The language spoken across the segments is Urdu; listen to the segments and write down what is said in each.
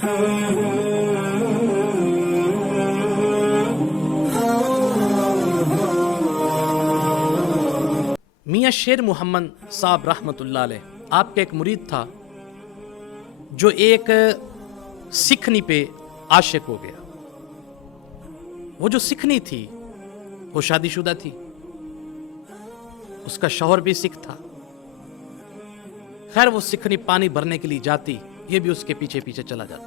میاں شیر محمد صاحب رحمۃ اللہ علیہ، آپ کا ایک مرید تھا جو ایک سکھنی پہ عاشق ہو گیا۔ وہ جو سکھنی تھی وہ شادی شدہ تھی، اس کا شوہر بھی سکھ تھا۔ خیر وہ سکھنی پانی بھرنے کے لیے جاتی، یہ بھی اس کے پیچھے پیچھے چلا جاتا۔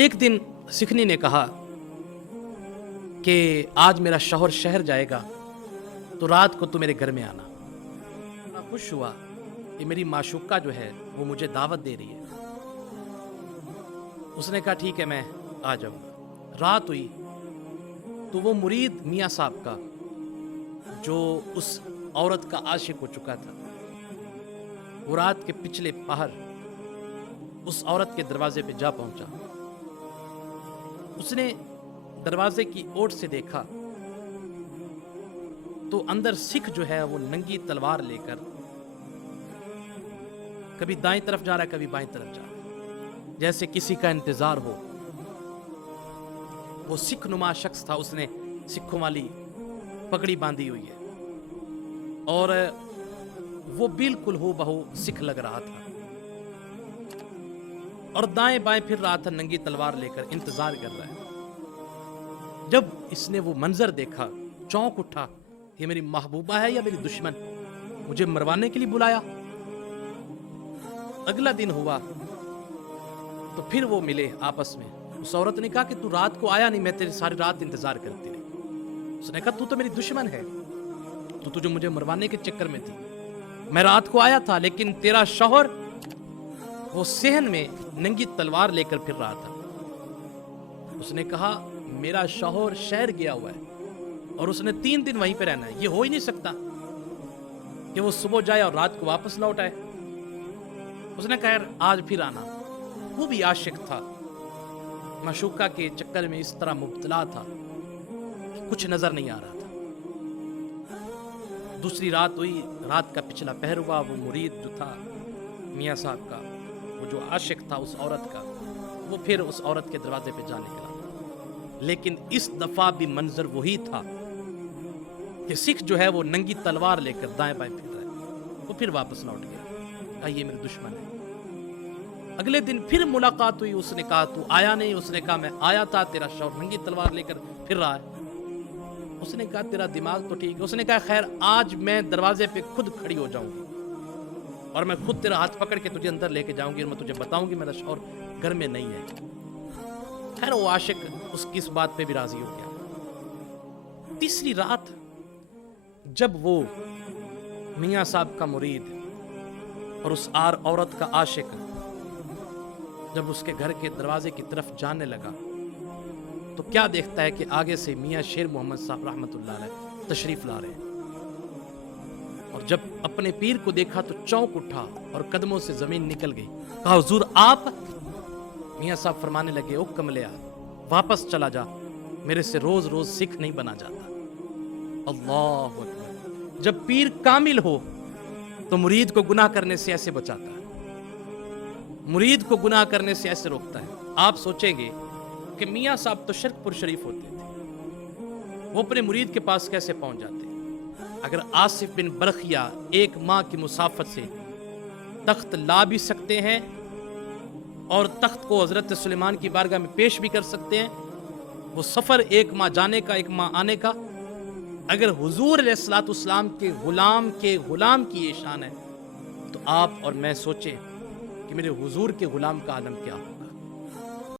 ایک دن سکھنی نے کہا کہ آج میرا شوہر شہر جائے گا تو رات کو تو میرے گھر میں آنا۔ میں خوش ہوا کہ میری معشوقہ جو ہے وہ مجھے دعوت دے رہی ہے۔ اس نے کہا ٹھیک ہے میں آ جاؤں گا۔ رات ہوئی تو وہ مرید میاں صاحب کا جو اس عورت کا عاشق ہو چکا تھا، وہ رات کے پچھلے پہر اس عورت کے دروازے پہ جا پہنچا۔ اس نے دروازے کی اوٹ سے دیکھا تو اندر سکھ جو ہے وہ ننگی تلوار لے کر کبھی دائیں طرف جا رہا ہے کبھی بائیں طرف جا رہا ہے، جیسے کسی کا انتظار ہو۔ وہ سکھ نما شخص تھا، اس نے سکھوں والی پگڑی باندھی ہوئی ہے اور وہ بالکل ہو بہو سکھ لگ رہا تھا اور دائیں بائیں پھر رہا تھا ننگی تلوار لے کر، انتظار کر رہا ہے۔ جب اس نے وہ منظر دیکھا چونک اٹھا، یہ میری محبوبہ ہے یا میری دشمن؟ مجھے مروانے کے لیے بلایا؟ اگلا دن ہوا تو پھر وہ ملے آپس میں۔ اس عورت نے کہا کہ تو رات کو آیا نہیں، میں تیری ساری رات انتظار کرتی رہی۔ اس نے کہا تو میری دشمن ہے، تو تجھے مجھے مروانے کے چکر میں تھی۔ میں رات کو آیا تھا لیکن تیرا شوہر وہ صحن میں ننگی تلوار لے کر پھر رہا تھا۔ اس نے کہا میرا شوہر شہر گیا ہوا ہے اور اس نے 3 دن وہیں پہ رہنا ہے، یہ ہو ہی نہیں سکتا کہ وہ صبح جائے اور رات کو واپس لوٹ آئے۔ اس نے کہا آج پھر آنا۔ وہ بھی عاشق تھا، معشوقہ کے چکر میں اس طرح مبتلا تھا کہ کچھ نظر نہیں آ رہا تھا۔ دوسری رات ہوئی، رات کا پچھلا پہر ہوا۔ وہ مرید جو تھا میاں صاحب کا، وہ جو عاشق تھا اس عورت کا، وہ پھر اس عورت کے دروازے پہ جا نکلا، لیکن اس دفعہ بھی منظر وہی تھا کہ سکھ جو ہے وہ ننگی تلوار لے کر دائیں بائیں پھر رہا ہے۔ وہ پھر واپس لوٹ گیا، کہا یہ میرے دشمن ہے۔ اگلے دن پھر ملاقات ہوئی، اس نے کہا تو آیا نہیں؟ اس نے کہا میں آیا تھا، تیرا شوہر ننگی تلوار لے کر پھر رہا ہے۔ اس نے کہا تیرا دماغ تو ٹھیک ہے۔ اس نے کہا خیر آج میں دروازے پہ خود کھڑی ہو جاؤں گی اور میں خود تیرا ہاتھ پکڑ کے تجھے اندر لے کے جاؤں گی اور میں تجھے بتاؤں گی میرا شوہر گھر میں نہیں ہے۔ خیر وہ عاشق اس کی اس بات پہ بھی راضی ہو گیا۔ تیسری رات جب وہ میاں صاحب کا مرید اور اس عورت کا عاشق جب اس کے گھر کے دروازے کی طرف جانے لگا تو کیا دیکھتا ہے کہ آگے سے میاں شیر محمد صاحب رحمۃ اللہ علیہ تشریف لا رہے ہیں، اور جب اپنے پیر کو دیکھا تو چونک اٹھا اور قدموں سے زمین نکل گئی۔ کہا حضور آپ؟ میاں صاحب فرمانے لگے او کملیا واپس چلا جا، میرے سے روز روز سکھ نہیں بنا جاتا۔ اللہ اکبر۔ جب پیر کامل ہو تو مرید کو گناہ کرنے سے ایسے بچاتا ہے، مرید کو گناہ کرنے سے ایسے روکتا ہے۔ آپ سوچیں گے کہ میاں صاحب تو شرک پر شریف ہوتے تھے، وہ اپنے مرید کے پاس کیسے پہنچ جاتے؟ اگر آصف بن برخیا 1 ماہ کی مسافت سے تخت لا بھی سکتے ہیں اور تخت کو حضرت سلیمان کی بارگاہ میں پیش بھی کر سکتے ہیں، وہ سفر 1 ماہ جانے کا 1 ماہ آنے کا، اگر حضور علیہ الصلوۃ والسلام کے غلام کی یہ شان ہے تو آپ اور میں سوچیں کہ میرے حضور کے غلام کا عالم کیا ہو۔